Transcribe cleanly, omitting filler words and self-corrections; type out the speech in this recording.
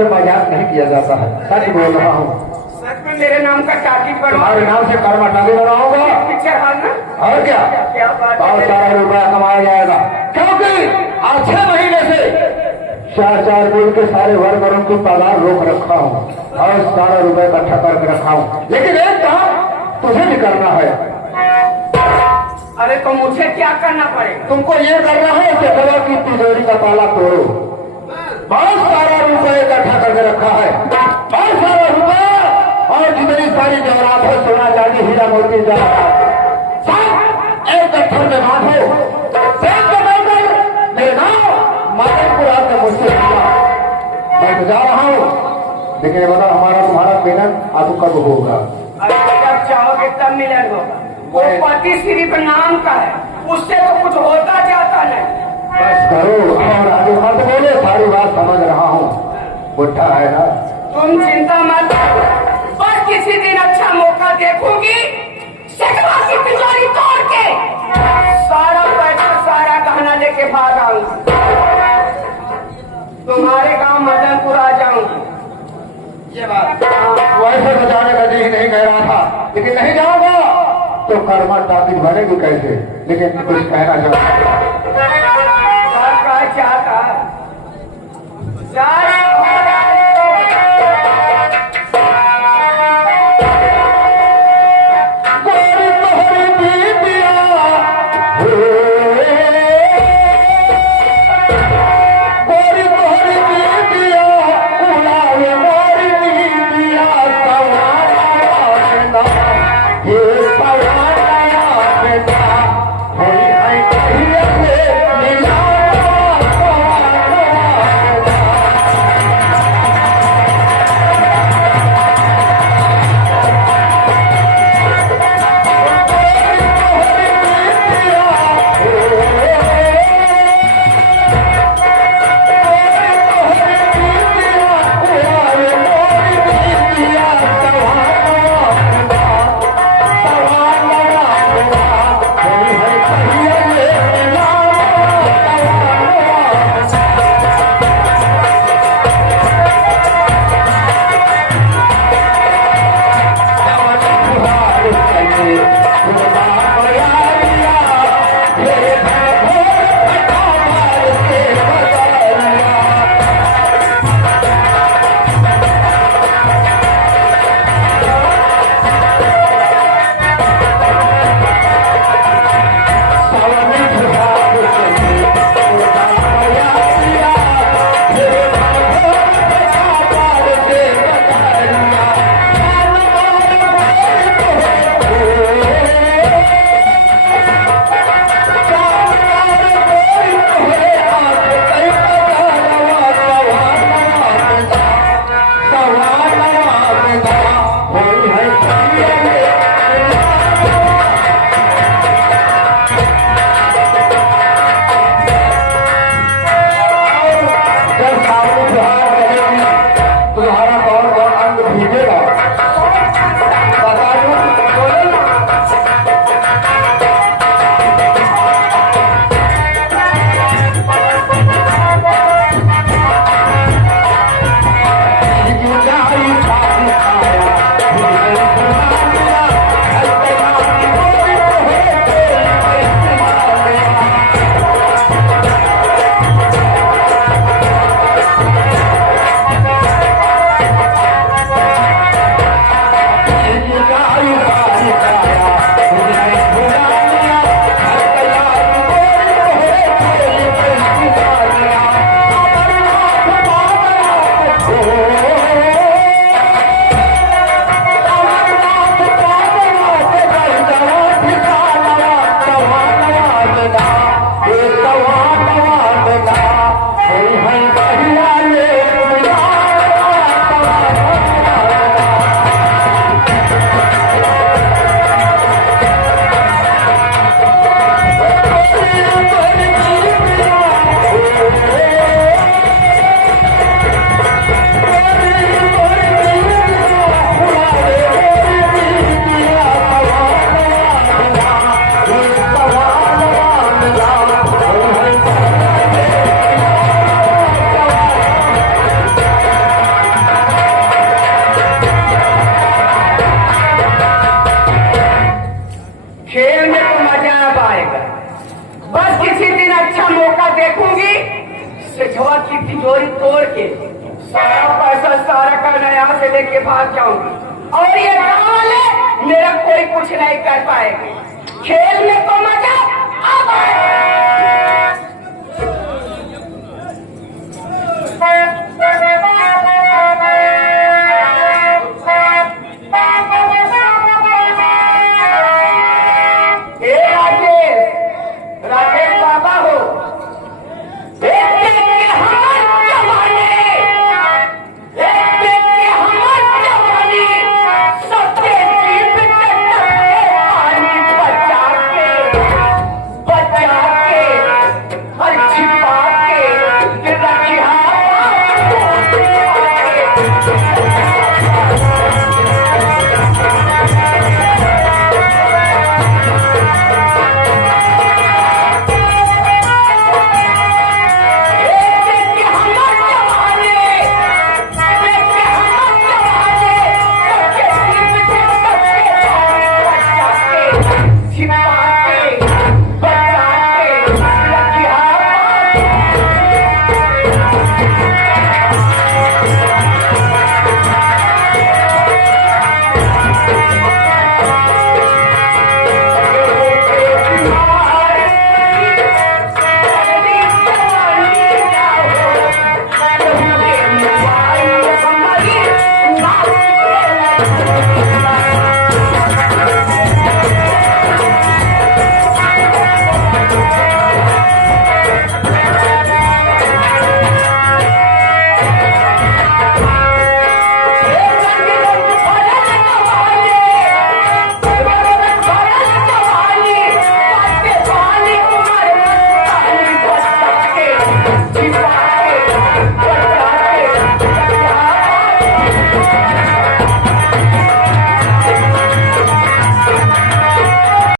से मजाक नहीं किया जाता है, सच बोल रहा हूँ। सच में मेरे नाम का टाकी बनवा, तुम्हारे नाम से कर्मा टाकी बनाऊंगा पिक्चर हॉल ना। और क्या क्या बात बहुत है। सारा रुपया कमाया जाएगा, क्योंकि आज 6 महीने से 4 दिन के सारे वर्करों की तादाद रोक रखा हूँ और सारा रुपया इकट्ठा करके रखा हूँ। लेकिन एक काम तुझे भी करना है। अरे तो मुझे क्या करना पड़ेगा? तुमको ये करना है कि कला की तिजोरी का ताला तोड़ो। बहुत सारा रुपया इकट्ठा करके रखा है, बहुत सारा रुपया, और जितनी सारी जवाहरात है, सोना चांदी हीरा मोती जवाहरात सब एक पत्थर में बांधो, बैंक में बैठकर मेरे नाम माधवपुरा के मुझसे मैं तो जा रहा हूँ। लेकिन बता हमारा तुम्हारा पेमेंट अब कब होगा? अरे जब चाहोगे तब मिलन होगा। वो पति सिर्फ नाम का है, उससे तो कुछ होता जाता नहीं। बस करो और आगे मत बोले, सारी बात समझ रहा हूँ, बुढ़ा है ना। तुम चिंता मत करो, बस किसी दिन अच्छा मौका देखूंगी, सकवा की तिजोरी तोड़ के सारा पैसा सारा गहना लेके भाग आऊंगी, तुम्हारे गांव मदनपुर आ जाऊंगी। ये बात वैसे बचाने का जी नहीं कह रहा था, लेकिन नहीं जाऊंगा तो कर्मा टाकी बनेगी कैसे? लेकिन कुछ कहना चाहता चाहता Yeah. तिजोरी तोड़ के सारा पैसा सारा का यहाँ से लेके भाग जाऊंगी और ये गाँव वाले मेरा कोई कुछ नहीं कर पाएगा। खेल में तो मजा अब आएगा।